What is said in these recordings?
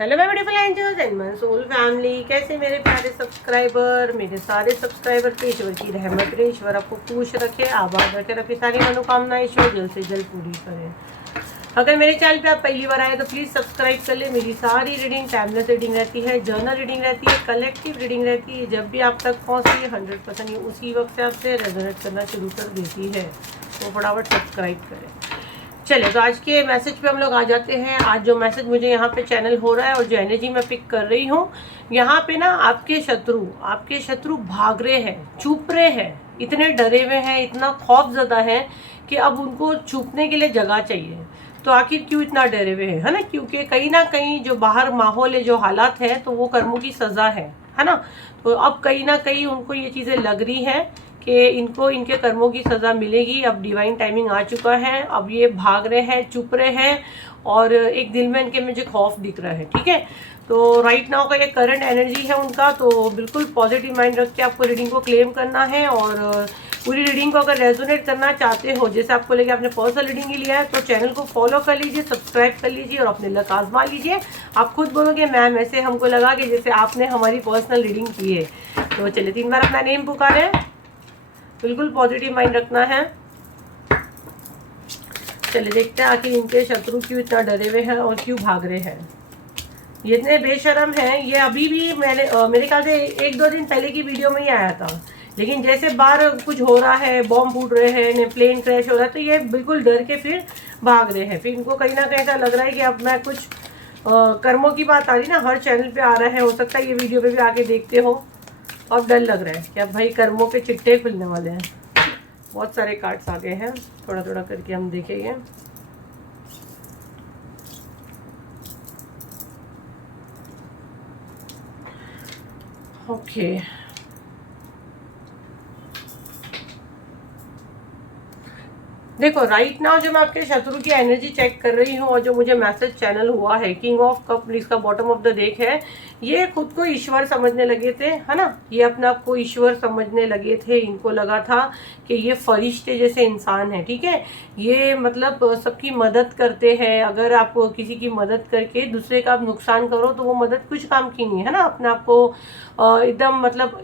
Hello my beautiful angels and my soul family, कैसे मेरे प्यारे सब्सक्राइबर, मेरे सारे सब्सक्राइबर के ईश्वर की रहमत रहे, ईश्वर आपको खुश रखे, आबाद रखे, रखे सारी मनोकामनाएं ईश्वर जल्द से जल्द पूरी करे। अगर मेरे चैनल पे आप पहली बार आए तो प्लीज़ सब्सक्राइब कर ले। मेरी सारी रीडिंग टाइमलेस रीडिंग रहती है, जर्नल रीडिंग रहती है, कलेक्टिव रीडिंग रहती है। जब भी आप तक पहुँचती है 100% उसी वक्त से आपसे रेजोनेट करना शुरू कर देती है, तो फटाफट सब्सक्राइब करें। चलिए, तो आज के मैसेज पे हम लोग आ जाते हैं। आज जो मैसेज मुझे यहाँ पे चैनल हो रहा है और जो एनर्जी मैं पिक कर रही हूँ, यहाँ पे ना आपके शत्रु भाग रहे हैं, चुप रहे हैं, इतने डरे हुए हैं, इतना खौफजदा है कि अब उनको छुपने के लिए जगह चाहिए। तो आखिर क्यों इतना डरे हुए हैं, है ना? क्योंकि कहीं ना कहीं जो बाहर माहौल है, जो हालात है, तो वो कर्मों की सज़ा है ना? तो अब कहीं ना कहीं उनको ये चीज़ें लग रही हैं कि इनको इनके कर्मों की सज़ा मिलेगी। अब डिवाइन टाइमिंग आ चुका है, अब ये भाग रहे हैं, चुप रहे हैं, और एक दिल में इनके मुझे खौफ दिख रहा है। ठीक है, तो राइट नाउ का ये करंट एनर्जी है उनका, तो बिल्कुल पॉजिटिव माइंड रख के आपको रीडिंग को क्लेम करना है। और पूरी रीडिंग को अगर रेजोनेट करना चाहते हो, जैसे आपको लगे आपने पर्सनल रीडिंग ही लिया है, तो चैनल को फॉलो कर लीजिए, सब्सक्राइब कर लीजिए और अपने लक आजमा लीजिए। आप खुद बोलोगे मैम ऐसे हमको लगा कि जैसे आपने हमारी पर्सनल रीडिंग की है। तो चलिए 3 बार अपना नेम पुकारें, बिल्कुल पॉजिटिव माइंड रखना है। चलिए देखते हैं आखिर इनके शत्रु क्यों इतना डरे हुए हैं और क्यों भाग रहे हैं। ये इतने बेशरम हैं, ये अभी भी मेरे ख्याल से 1-2 दिन पहले की वीडियो में ही आया था, लेकिन जैसे बाहर कुछ हो रहा है, बॉम्ब फूट रहे हैं, प्लेन क्रैश हो रहा है, तो ये बिल्कुल डर के फिर भाग रहे हैं। फिर इनको कहीं ना कहीं ऐसा लग रहा है कि अब मैं कुछ कर्मों की बात आ रही ना, हर चैनल पे आ रहा है, हो सकता है ये वीडियो पे भी आके देखते हो। अब डर लग रहा है कि अब भाई कर्मों के चिट्ठे खुलने वाले हैं। बहुत सारे कार्ड्स आ गए हैं, थोड़ा थोड़ा करके हम देखेंगे। ओके, देखो राइट नाउ जो मैं आपके शत्रु की एनर्जी चेक कर रही हूँ और जो मुझे मैसेज चैनल हुआ है, किंग ऑफ कप इसका बॉटम ऑफ द डेक है। ये खुद को ईश्वर समझने लगे थे, है ना? ये अपने आप को ईश्वर समझने लगे थे। इनको लगा था कि ये फरिश्ते जैसे इंसान है। ठीक है, ये मतलब सबकी मदद करते हैं। अगर आप किसी की मदद करके दूसरे का आप नुकसान करो तो वो मदद कुछ काम की नहीं है ना। अपने आप को एकदम मतलब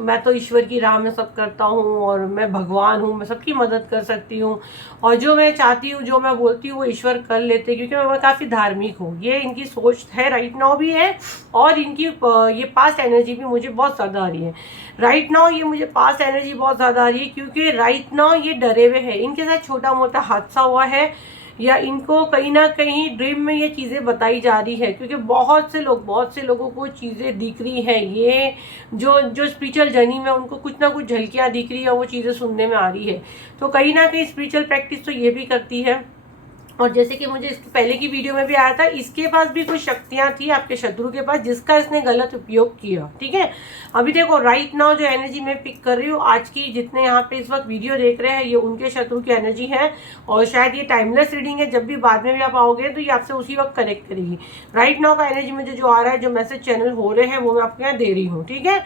मैं तो ईश्वर की राह में सब करता हूँ और मैं भगवान हूँ, मैं सबकी मदद कर सकती हूँ और जो मैं चाहती हूँ, जो मैं बोलती हूँ वो ईश्वर कर लेते, क्योंकि मैं काफ़ी धार्मिक हूँ। ये इनकी सोच है, राइट नाउ भी है। और इनकी ये पास्ट एनर्जी भी मुझे बहुत ज़्यादा आ रही है। राइट नाउ ये मुझे पास्ट एनर्जी बहुत ज़्यादा आ रही है, क्योंकि राइट नाउ ये डरे हुए हैं। इनके साथ छोटा मोटा हादसा हुआ है, या इनको कहीं ना कहीं ड्रीम में ये चीज़ें बताई जा रही है, क्योंकि बहुत से लोगों को चीज़ें दिख रही हैं। ये जो स्पिरिचुअल जर्नी में उनको कुछ ना कुछ झलकियाँ दिख रही है, वो चीज़ें सुनने में आ रही है। तो कहीं ना कहीं स्पिरिचुअल प्रैक्टिस तो ये भी करती है। और जैसे कि मुझे इसके पहले की वीडियो में भी आया था, इसके पास भी कुछ शक्तियां थी आपके शत्रु के पास, जिसका इसने गलत उपयोग किया। ठीक है, अभी देखो राइट नाउ जो एनर्जी मैं पिक कर रही हूँ, आज की जितने यहाँ पे इस वक्त वीडियो देख रहे हैं, ये उनके शत्रु की एनर्जी है। और शायद ये टाइमलेस रीडिंग है, जब भी बाद में भी आप आओगे तो ये आपसे उसी वक्त कनेक्ट करेगी। राइट नाउ का एनर्जी मुझे जो आ रहा है, जो मैसेज चैनल हो रहे हैं, वो मैं आपके यहाँ दे रही हूँ। ठीक है,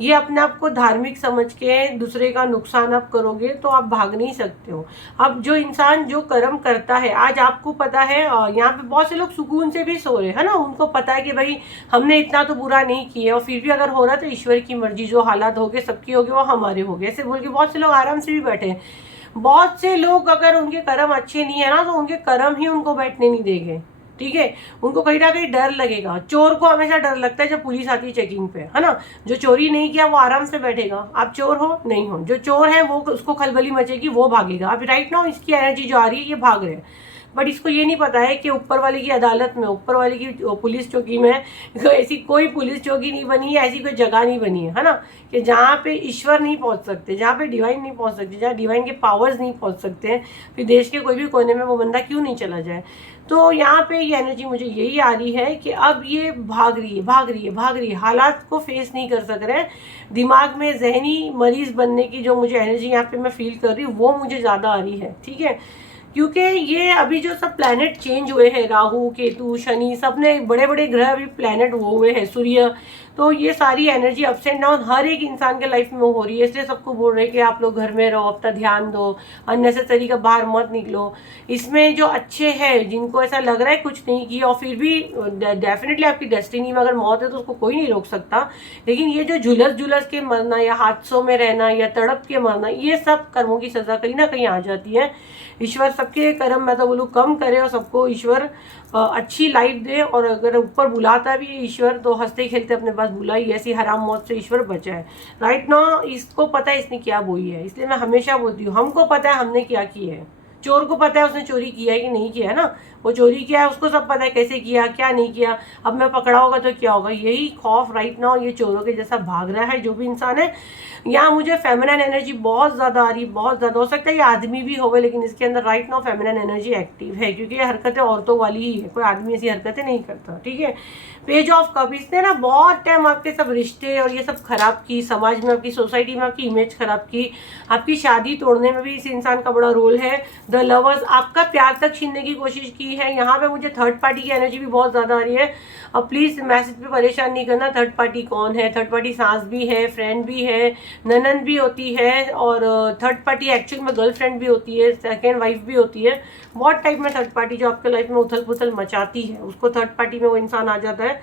ये अपने आप को धार्मिक समझ के दूसरे का नुकसान आप करोगे तो आप भाग नहीं सकते हो। अब जो इंसान जो कर्म करता है, आज आपको पता है यहाँ पे बहुत से लोग सुकून से भी सो रहे हैं ना। उनको पता है कि भाई हमने इतना तो बुरा नहीं किया, और फिर भी अगर हो रहा है तो ईश्वर की मर्जी, जो हालात हो गए सबकी होगी वो हमारे हो गए, ऐसे बोल के बहुत से लोग आराम से भी बैठे हैं। बहुत से लोग अगर उनके कर्म अच्छे नहीं है ना, तो उनके कर्म ही उनको बैठने नहीं देंगे। ठीक है, उनको कहीं ना कहीं डर लगेगा। चोर को हमेशा डर लगता है जब पुलिस आती है चेकिंग पे, है ना। जो चोरी नहीं किया वो आराम से बैठेगा, आप चोर हो नहीं हो। जो चोर है वो, उसको खलबली मचेगी, वो भागेगा। अब राइट नाउ इसकी एनर्जी जो आ रही है, ये भाग रहे हैं, बट इसको ये नहीं पता है कि ऊपर वाले की अदालत में, ऊपर वाले की पुलिस चौकी में ऐसी कोई पुलिस चौकी नहीं बनी है, ऐसी कोई जगह नहीं बनी है ना, कि जहाँ पे ईश्वर नहीं पहुँच सकते, जहाँ पे डिवाइन नहीं पहुँच सकते, जहाँ डिवाइन के पावर्स नहीं पहुँच सकते हैं। फिर देश के कोई भी कोने में वो बंदा क्यों नहीं चला जाए। तो यहाँ पे ये एनर्जी मुझे यही आ रही है कि अब ये भाग रही है, हालात को फेस नहीं कर सक रहे। दिमाग में जहनी मरीज बनने की जो मुझे एनर्जी यहाँ पे मैं फील कर रही हूँ, वो मुझे ज़्यादा आ रही है। ठीक है, क्योंकि ये अभी जो सब प्लैनेट चेंज हुए हैं, राहु केतु शनि, सब ने बड़े बड़े ग्रह अभी प्लैनेट वो हुए हैं, सूर्य, तो ये सारी एनर्जी अप्स एंड डाउन हर एक इंसान के लाइफ में हो रही है। इसलिए सबको बोल रहे हैं कि आप लोग घर में रहो, अपना ध्यान दो, अननेसेसरी का बाहर मत निकलो। इसमें जो अच्छे हैं, जिनको ऐसा लग रहा है कुछ नहीं किया और फिर भी डेफिनेटली आपकी डेस्टिनी में अगर मौत है तो उसको कोई नहीं रोक सकता, लेकिन ये जो झुलस के मरना या हादसों में रहना या तड़प के मरना, ये सब कर्मों की सजा कहीं ना कहीं आ जाती है। ईश्वर सबके कर्म मैं तो बोलूँ कम करे और सबको ईश्वर अच्छी लाइफ दे, और अगर ऊपर बुलाता भी है ईश्वर तो हंसते खेलते अपने पास बुलाई, ऐसी हराम मौत से ईश्वर बचाए। राइट नाउ इसको पता है इसने क्या बोई है, इसलिए मैं हमेशा बोलती हूँ हमको पता है हमने क्या किया है। चोर को पता है उसने चोरी किया है कि नहीं किया है ना, वो चोरी किया है उसको सब पता है कैसे किया क्या नहीं किया। अब मैं पकड़ा होगा तो क्या होगा, यही खौफ राइट नाउ ये चोरों के जैसा भाग रहा है जो भी इंसान है। यहाँ मुझे फेमिनिन एनर्जी बहुत ज़्यादा आ रही, बहुत ज़्यादा। हो सकता है ये आदमी भी होवे, लेकिन इसके अंदर right now feminine energy active है, क्योंकि ये हरकतें औरतों वाली ही है, कोई आदमी ऐसी हरकतें नहीं करता। ठीक है, पेज ऑफ कप, इसने ना बहुत टाइम आपके सब रिश्ते और ये सब खराब की, समाज में आपकी सोसाइटी में आपकी इमेज खराब की, आपकी शादी तोड़ने में भी इस इंसान का बड़ा रोल है। द लवर्स, आपका प्यार तक छीनने की कोशिश की है। यहाँ पे मुझे थर्ड पार्टी की एनर्जी भी बहुत ज़्यादा आ रही है। अब प्लीज़ मैसेज पे परेशान नहीं करना, थर्ड पार्टी कौन है, थर्ड पार्टी सास भी है, फ्रेंड भी है, ननन भी होती है, और थर्ड पार्टी एक्चुअल में गर्लफ्रेंड भी होती है, सेकेंड वाइफ भी होती है। बहुत टाइप में थर्ड पार्टी जो आपके लाइफ में उथल पुथल मचाती है, उसको थर्ड पार्टी में वो इंसान आ जाता है।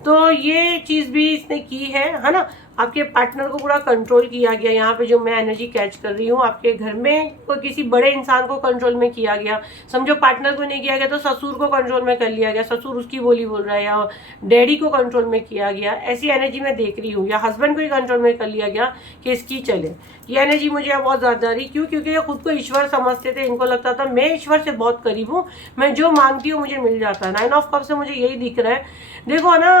तो ये चीज़ भी इसने की है ना। आपके पार्टनर को पूरा कंट्रोल किया गया। यहाँ पे जो मैं एनर्जी कैच कर रही हूँ, आपके घर में कोई किसी बड़े इंसान को कंट्रोल में किया गया। समझो पार्टनर को नहीं किया गया तो ससुर को कंट्रोल में कर लिया गया, ससुर उसकी बोली बोल रहा है, या डैडी को कंट्रोल में किया गया, ऐसी एनर्जी मैं देख रही हूँ। या हस्बैंड को ही कंट्रोल में कर लिया गया कि इसकी चले, ये एनर्जी मुझे यहाँ बहुत ज़्यादा आ रही। क्यों? क्योंकि ये खुद को ईश्वर समझते थे, इनको लगता था मैं ईश्वर से बहुत करीब हूँ, मैं जो मांगती हूँ मुझे मिल जाता है। 9 ऑफ कप से मुझे यही दिख रहा है। देखो ना,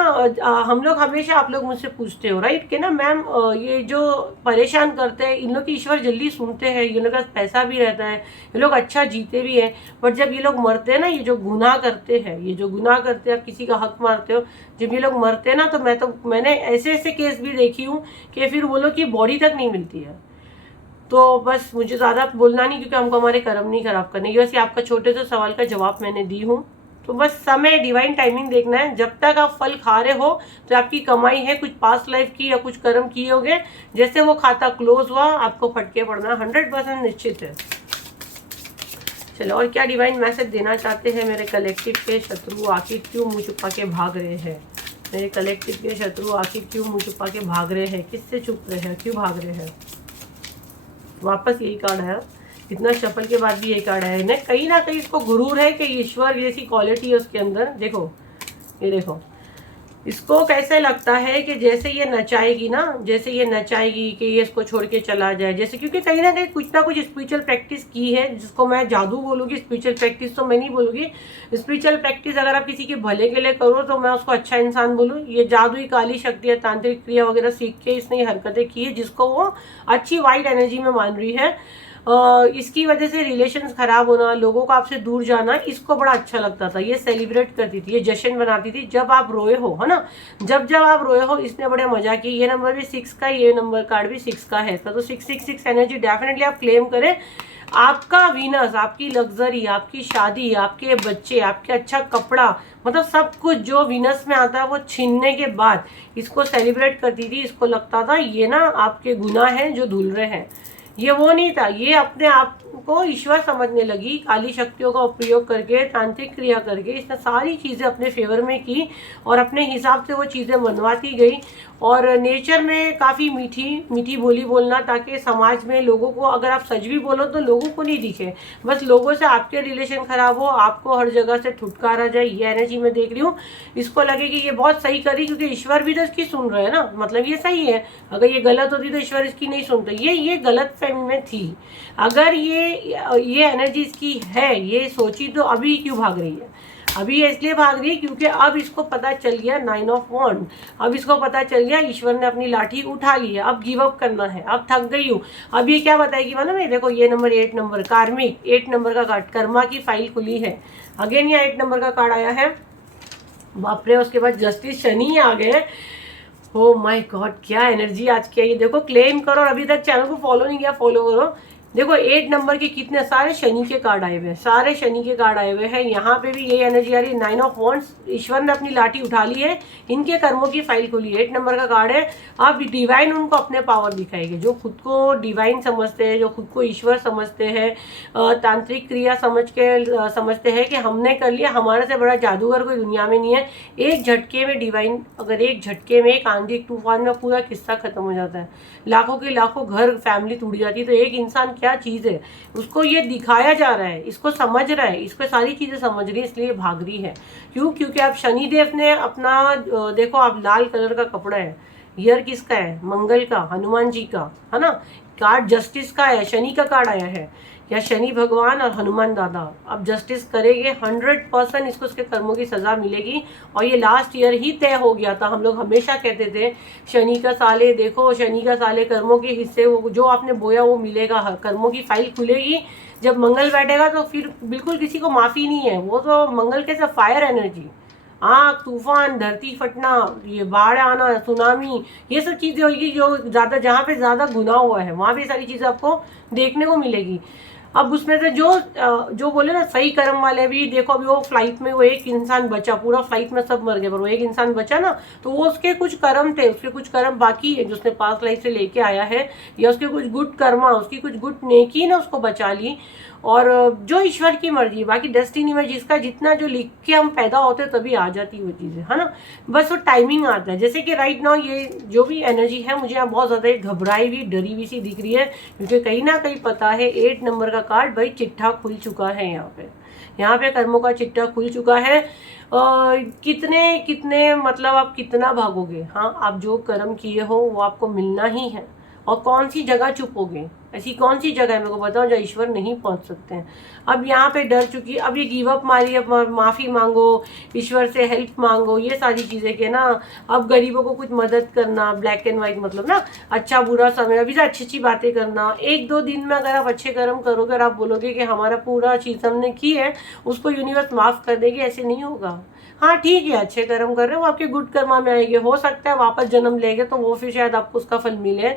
हम लोग हमेशा, आप लोग मुझसे पूछते हो राइट कि ना मैम ये जो परेशान करते हैं इन लोग की ईश्वर जल्दी सुनते हैं, ये लोग का पैसा भी रहता है, ये लोग अच्छा जीते भी हैं, बट जब ये लोग मरते हैं ना, ये जो गुनाह करते हैं, ये जो गुनाह करते हैं, आप किसी का हक मारते हो, जब ये लोग मरते हैं ना, तो मैंने ऐसे ऐसे केस भी देखी हूँ कि फिर वो लोग की बॉडी तक नहीं मिलती है। तो बस मुझे ज़्यादा बोलना नहीं, क्योंकि हमको हमारे कर्म नहीं खराब करने। ये वैसे आपका छोटे से सवाल का जवाब मैंने दी हूँ। तो बस समय, डिवाइन टाइमिंग देखना है। जब तक आप फल खा रहे हो तो आपकी कमाई है, कुछ पास्ट लाइफ की या कुछ कर्म किए होंगे, जैसे वो खाता क्लोज हुआ आपको फटके पड़ना 100% निश्चित है। चलो, और क्या डिवाइन मैसेज देना चाहते हैं मेरे कलेक्टिव के शत्रु? आखिर क्यों मुँह छुपा के भाग रहे हैं? मेरे कलेक्टिव के शत्रु आखिर क्यों मुँह छुपा के भाग रहे हैं? किससे छुप रहे हैं? क्यों भाग रहे हैं? वापस यही कार्ड है, इतना शफल के बाद भी यही कार्ड है। इन्हें कहीं ना कहीं इसको गुरूर है कि ईश्वर जैसी क्वालिटी है उसके अंदर। देखो, ये देखो, इसको कैसे लगता है कि जैसे ये नचाएगी ना, जैसे ये नचाएगी कि ये इसको छोड़ के चला जाए, जैसे, क्योंकि कहीं ना कहीं कुछ ना कुछ स्पिरिचुअल प्रैक्टिस की है, जिसको मैं जादू बोलूँगी, स्पिरिचुअल प्रैक्टिस तो मैं नहीं बोलूँगी। स्पिरिचुअल प्रैक्टिस अगर आप किसी के भले के लिए करो तो मैं उसको अच्छा इंसान बोलूँ। ये जादुई काली शक्ति या तांत्रिक क्रिया वगैरह सीख के इसने ये हरकतें की है, जिसको वो अच्छी वाइट एनर्जी में मान रही है। इसकी वजह से रिलेशंस खराब होना, लोगों को आपसे दूर जाना, इसको बड़ा अच्छा लगता था। ये सेलिब्रेट करती थी, ये जश्न बनाती थी जब आप रोए हो, है ना। जब आप रोए हो, इसने बड़े मजा की। ये नंबर भी 6 का, ये नंबर कार्ड भी 6 का है, तो 666 एनर्जी डेफिनेटली आप क्लेम करें। आपका वीनस, आपकी लग्जरी, आपकी शादी, आपके बच्चे, आपके अच्छा कपड़ा, मतलब सब कुछ जो वीनस में आता है वो छीनने के बाद इसको सेलिब्रेट करती थी। इसको लगता था ये ना आपके गुनाह हैं जो धुल रहे हैं। ये वो नहीं था, ये अपने आप को ईश्वर समझने लगी। काली शक्तियों का उपयोग करके, तांत्रिक क्रिया करके इसने सारी चीज़ें अपने फेवर में की और अपने हिसाब से वो चीज़ें मनवाती गई। और नेचर में काफ़ी मीठी मीठी बोली बोलना, ताकि समाज में लोगों को, अगर आप सच भी बोलो तो लोगों को नहीं दिखे, बस लोगों से आपके रिलेशन खराब हो, आपको हर जगह से छुटकारा जाए। ये एनर्जी मैं देख रही हूँ। इसको लगे कि ये बहुत सही करी, क्योंकि ईश्वर भी तो इसकी सुन रहे हैं ना, मतलब ये सही है। अगर ये गलत होती तो ईश्वर इसकी नहीं सुनते। ये गलत फहमी में थी। अगर ये एनर्जी इसकी है, ये सोची तो अभी क्यों भाग रही है? अभी ये इसलिए भाग रही है क्योंकि अब इसको पता चल गया 9 ऑफ वॉन्ड। अब इसको पता चल गया ईश्वर ने अपनी लाठी उठा ली है, अब गिव अप करना है, अब थक गई हूँ। अब ये क्या बताएगी मालूम है? देखो, ये नंबर 8 नंबर, कार्मिक 8 नंबर का कार्ड, कर्मा की फाइल खुली है। अगेन ये 8 नंबर का कार्ड आया है, बाप रे। उसके बाद जस्टिस शनि आ गए। ओ माय गॉड, क्या एनर्जी आज की है ये। देखो, क्लेम करो, अभी तक चैनल को फॉलो नहीं किया, फॉलो करो। देखो 8 नंबर के कितने सारे शनि के कार्ड आए हुए हैं, सारे शनि के कार्ड आए हुए हैं। यहाँ पे भी यही एनर्जी आ रही है। 9 ऑफ वॉन्ड्स, ईश्वर ने अपनी लाठी उठा ली है, इनके कर्मों की फाइल खोली। 8 नंबर का कार्ड है। अब डिवाइन उनको अपने पावर दिखाएगी, जो खुद को डिवाइन समझते हैं, जो खुद को ईश्वर समझते हैं, तांत्रिक क्रिया समझते हैं कि हमने कर लिया, हमारे से बड़ा जादूगर कोई दुनिया में नहीं है। एक झटके में डिवाइन, अगर एक झटके में, एक आंधी, एक तूफान में पूरा किस्सा खत्म हो जाता है। लाखों के लाखों घर, फैमिली टूट जाती है। तो एक इंसान क्या चीज़ है, उसको ये दिखाया जा रहा है, इसको समझ रहा है, इसको सारी चीज़ें समझ रही है, इसलिए भाग रही है। क्यों? क्योंकि आप शनिदेव ने अपना देखो, आप लाल कलर का कपड़ा है, ईयर किसका है? मंगल का, हनुमान जी का, है ना। कार्ड जस्टिस का है, शनि का कार्ड आया है, या शनि भगवान और हनुमान दादा अब जस्टिस करेंगे। 100% इसको उसके कर्मों की सजा मिलेगी। और ये लास्ट ईयर ही तय हो गया था। हम लोग हमेशा कहते थे शनि का साले, देखो शनि का साले, कर्मों के हिस्से, वो जो आपने बोया वो मिलेगा, कर्मों की फाइल खुलेगी। जब मंगल बैठेगा तो फिर बिल्कुल किसी को माफ़ी नहीं है। वो तो मंगल के सब फायर एनर्जी, आग, तूफान, धरती फटना, ये बाढ़ आना, सुनामी, ये सब चीज़ें होगी जो ज़्यादा, जहाँ पे ज़्यादा गुनाह हुआ है वहाँ पे सारी चीज़ें आपको देखने को मिलेगी। अब उसमें से जो बोले ना सही कर्म वाले भी, देखो अभी वो फ्लाइट में वो एक इंसान बचा, पूरा फ्लाइट में सब मर गए पर वो एक इंसान बचा ना, तो वो उसके कुछ कर्म थे, उसके कुछ कर्म बाकी है जो उसने पास्ट लाइफ से लेके आया है, या उसके कुछ गुड कर्मा, उसकी कुछ गुड नेकी ने उसको बचा ली। और जो ईश्वर की मर्जी, बाकी डेस्टिनी में जिसका जितना जो लिख के हम पैदा होते हैं तभी आ जाती है वो चीज़ें, है ना। बस वो टाइमिंग आता है। जैसे कि राइट नाउ ये जो भी एनर्जी है, मुझे यहाँ बहुत ज़्यादा घबराई हुई, डरी हुई सी दिख रही है, क्योंकि कहीं ना कहीं पता है 8 नंबर का कार्ड भाई चिट्ठा खुल चुका है। यहाँ पे कर्मों का चिट्ठा खुल चुका है। कितने कितने मतलब आप कितना भागोगे? हाँ, आप जो कर्म किए हो वो आपको मिलना ही है। और कौन सी जगह चुपोगे? ऐसी कौन सी जगह है मेरे को बताओ जहाँ ईश्वर नहीं पहुंच सकते हैं? अब यहाँ पे डर चुकी, अब ये गिव अप मारी, अब माफ़ी मांगो, ईश्वर से हेल्प मांगो, ये सारी चीज़ें के ना। अब गरीबों को कुछ मदद करना, ब्लैक एंड वाइट मतलब ना, अच्छा बुरा समय, अभी से अच्छी अच्छी बातें करना। 1-2 दिन में अगर आप अच्छे कर्म करोगे और आप बोलोगे कि हमारा पूरा चीज़ हमने की है, उसको यूनिवर्स माफ़ कर देगी, ऐसे नहीं होगा। हाँ ठीक है, अच्छे कर्म कर रहे हो, आपके गुड कर्मा में आएंगे, हो सकता है वापस जन्म लेंगे तो वो फिर शायद आपको उसका फल मिले।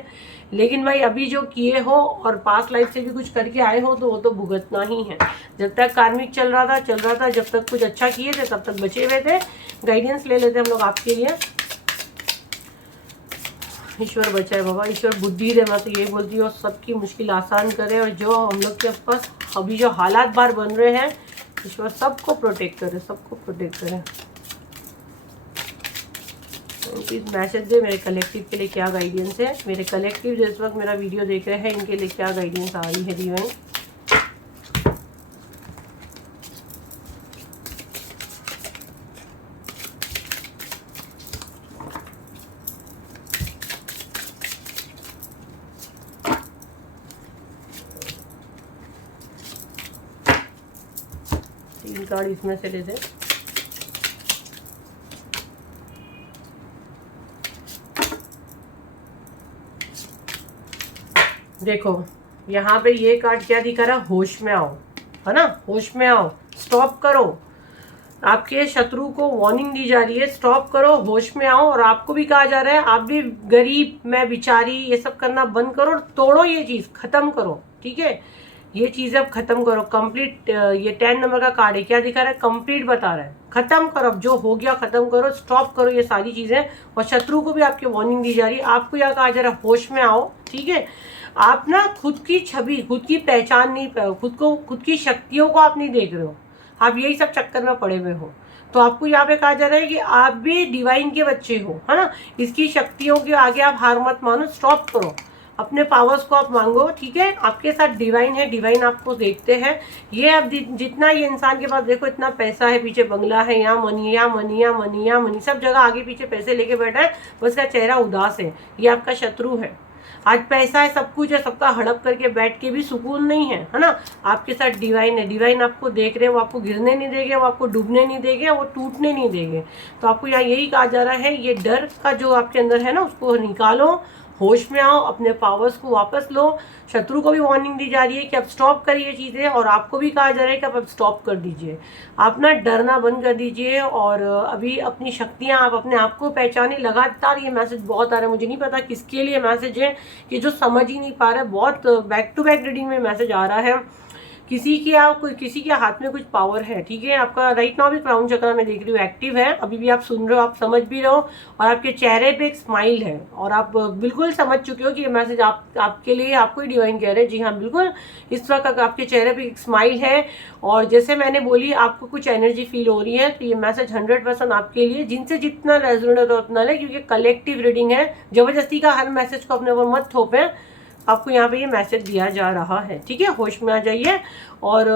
लेकिन भाई अभी जो किए हो और पास्ट लाइफ से भी कुछ करके आए हो तो वो तो भुगतना ही है। जब तक कार्मिक चल रहा था, जब तक कुछ अच्छा किए थे तब तक बचे हुए थे। गाइडेंस ले लेते हम लोग आपके लिए। ईश्वर बचाए बाबा, ईश्वर बुद्धि दे, मैं तो ये बोलती हूँ, सबकी मुश्किल आसान करे। और जो हम लोग के पास अभी जो हालात बार बन रहे हैं, ईश्वर सबको प्रोटेक्ट करे, सबको प्रोटेक्ट करे। प्लीज मैसेज दे मेरे कलेक्टिव के लिए क्या गाइडेंस है। मेरे कलेक्टिव जो इस वक्त मेरा वीडियो देख रहे हैं, इनके लिए क्या गाइडेंस आ रही है डिवाइन। तीन कार्ड इसमें से ले दे। देखो यहाँ पे ये कार्ड क्या दिखा रहा है? होश में आओ, है ना, होश में आओ, स्टॉप करो। आपके शत्रु को वार्निंग दी जा रही है, स्टॉप करो, होश में आओ। और आपको भी कहा जा रहा है आप भी गरीब, मैं बिचारी, ये सब करना बंद करो, तोड़ो, ये चीज़ खत्म करो, ठीक है। ये चीज़ अब खत्म करो, कंप्लीट। ये 10 नंबर का कार्ड है, क्या दिखा रहा है? कंप्लीट बता रहा है, खत्म करो, अब जो हो गया खत्म करो, स्टॉप करो ये सारी चीज़ें। और शत्रु को भी आपकी वार्निंग दी जा रही है, आपको यह कहा जा रहा है होश में आओ, ठीक है। आप ना खुद की छवि, खुद की पहचान नहीं, खुद की शक्तियों को आप नहीं देख रहे हो, आप यही सब चक्कर में पड़े हुए हो। तो आपको यहाँ पे कहा जा रहा है कि आप भी डिवाइन के बच्चे हो, है ना। इसकी शक्तियों के आगे आप हार मत मानो, स्टॉप करो, अपने पावर्स को आप मांगो, ठीक है। आपके साथ डिवाइन है, डिवाइन आपको देखते हैं। ये अब जितना ये इंसान के पास देखो इतना पैसा है, पीछे बंगला है, यहाँ मनी, यहाँ मनी, यहाँ मनी, यहाँ मनी, सब जगह आगे पीछे पैसे लेके बैठा है, बस का चेहरा उदास है। ये आपका शत्रु है। आज पैसा है, सब कुछ है, सबका हड़प करके बैठ के भी सुकून नहीं है, है ना। आपके साथ डिवाइन है, डिवाइन आपको देख रहे हैं, वो आपको गिरने नहीं देंगे, वो आपको डूबने नहीं देंगे, वो टूटने नहीं देंगे। तो आपको यहाँ यही कहा जा रहा है, ये डर का जो आपके अंदर है ना, उसको निकालो होश में आओ, अपने पावर्स को वापस लो। शत्रु को भी वार्निंग दी जा रही है कि अब स्टॉप करिए चीज़ें, और आपको भी कहा जा रहा है कि अब स्टॉप कर दीजिए। आप ना डरना बंद कर दीजिए, और अभी अपनी शक्तियाँ आप अपने आप को पहचाने। लगातार ये मैसेज बहुत आ रहा है, मुझे नहीं पता किसके लिए मैसेज है कि जो समझ ही नहीं पा रहा है। बहुत बैक टू बैक रीडिंग में मैसेज आ रहा है। किसी के हाथ में कुछ पावर है, ठीक है। आपका राइट नाउ भी क्राउन चक्र में देख रही हूँ एक्टिव है, अभी भी आप सुन रहे हो, आप समझ भी रहे हो, और आपके चेहरे पे एक स्माइल है, और आप बिल्कुल समझ चुके हो कि ये मैसेज आपके लिए, आपको ही डिवाइन कह रहे हैं। जी हाँ, बिल्कुल इस तरह का आपके चेहरे पे एक स्माइल है, और जैसे मैंने बोली आपको कुछ एनर्जी फील हो रही है, तो ये मैसेज 100% आपके लिए। जिनसे जितना रेजोनेट हो उतना ले, क्योंकि कलेक्टिव रीडिंग है। जबरदस्ती का हर मैसेज को अपने ऊपर मत थोपें। आपको यहाँ पे ये मैसेज दिया जा रहा है, ठीक है। होश में आ जाइए, और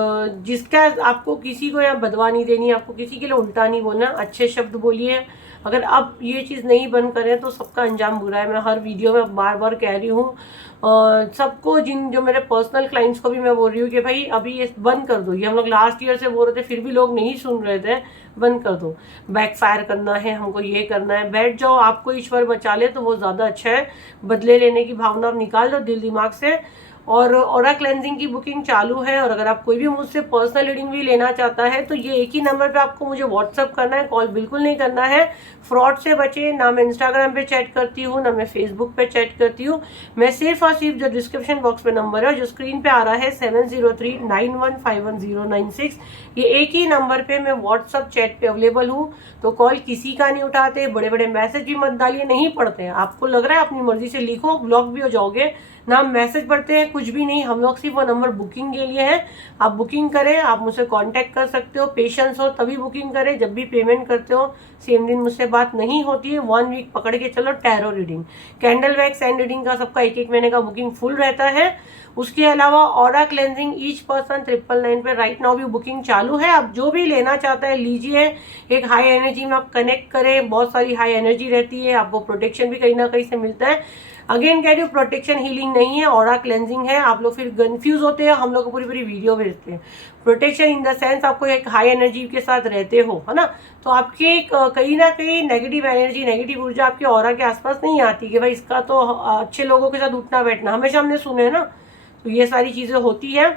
जिसका आपको किसी को यहाँ बदवा नहीं देनी, आपको किसी के लिए उल्टा नहीं बोलना, अच्छे शब्द बोलिए। अगर आप ये चीज़ नहीं बंद करें तो सबका अंजाम बुरा है। मैं हर वीडियो में बार बार कह रही हूँ सबको, जो मेरे पर्सनल क्लाइंट्स को भी मैं बोल रही हूँ कि भाई अभी ये बंद कर दो। ये हम लोग लास्ट ईयर से बोल रहे थे, फिर भी लोग नहीं सुन रहे थे। बंद कर दो, बैकफायर करना है, हमको ये करना है, बैठ जाओ, आपको ईश्वर बचा ले तो वो ज़्यादा अच्छा है। बदले लेने की भावना आप निकाल दो दिल दिमाग से। और ऑरा क्लेंजिंग की बुकिंग चालू है, और अगर आप कोई भी मुझसे पर्सनल रीडिंग भी लेना चाहता है तो ये एक ही नंबर पे आपको मुझे व्हाट्सअप करना है, कॉल बिल्कुल नहीं करना है। फ्रॉड से बचे ना, मैं इंस्टाग्राम पे चैट करती हूँ, ना मैं फेसबुक पे चैट करती हूँ। मैं सिर्फ और सिर्फ जो डिस्क्रिप्शन बॉक्स में नंबर है, जो स्क्रीन पे आ रहा है 7039151096, ये एक ही नंबर पे मैं व्हाट्सअप चैट पे अवेलेबल हूँ। तो कॉल किसी का नहीं उठाते, बड़े बड़े मैसेज भी मत डालिए, नहीं पढ़ते हैं। आपको लग रहा है अपनी मर्जी से लिखो, ब्लॉक भी हो जाओगे ना। मैसेज पढ़ते हैं कुछ भी नहीं, हम लोग सिर्फ वो नंबर बुकिंग के लिए है। आप बुकिंग करें, आप मुझसे कांटेक्ट कर सकते हो। पेशेंस हो तभी बुकिंग करें, जब भी पेमेंट करते हो सेम दिन मुझसे बात नहीं होती है। 1 वीक पकड़ के चलो। Tarot reading, candle wax and reading का सबका 1-1 महीने का बुकिंग फुल रहता है। उसके अलावा ऑरा क्लेंजिंग ईच पर्सन 999 पे राइट नाउ भी बुकिंग चालू है। आप जो भी लेना चाहता है लीजिए। एक हाई एनर्जी में आप कनेक्ट करें, बहुत सारी हाई एनर्जी रहती है, आपको प्रोटेक्शन भी कहीं ना कहीं से मिलता है। अगेन कह रही हूँ, प्रोटेक्शन हीलिंग नहीं है, ऑरा क्लेंजिंग है। आप लोग फिर कंफ्यूज होते हैं, हम लोग को पूरी पूरी वीडियो भेजते हैं। प्रोटेक्शन इन द सेंस आपको एक हाई एनर्जी के साथ रहते हो, है ना, तो आपके कहीं ना कहीं नेगेटिव एनर्जी, नेगेटिव ऊर्जा आपके ऑरा के आसपास नहीं आती कि भाई इसका तो अच्छे लोगों के साथ उठना बैठना, हमेशा हमने सुने हैं ना। तो ये सारी चीज़ें होती है।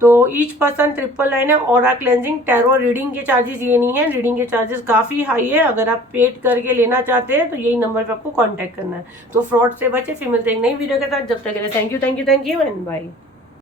तो ईच पर्सन 999 है। ऑरा क्लेंजिंग टैरो रीडिंग के चार्जेस ये नहीं है, रीडिंग के चार्जेस काफ़ी हाई है। अगर आप पेड करके लेना चाहते हैं तो यही नंबर पर आपको कांटेक्ट करना है। तो फ्रॉड से बचे। फिर मिलते हैं एक नई वीडियो के साथ, जब तक के लिए थैंक यू एंड बाय।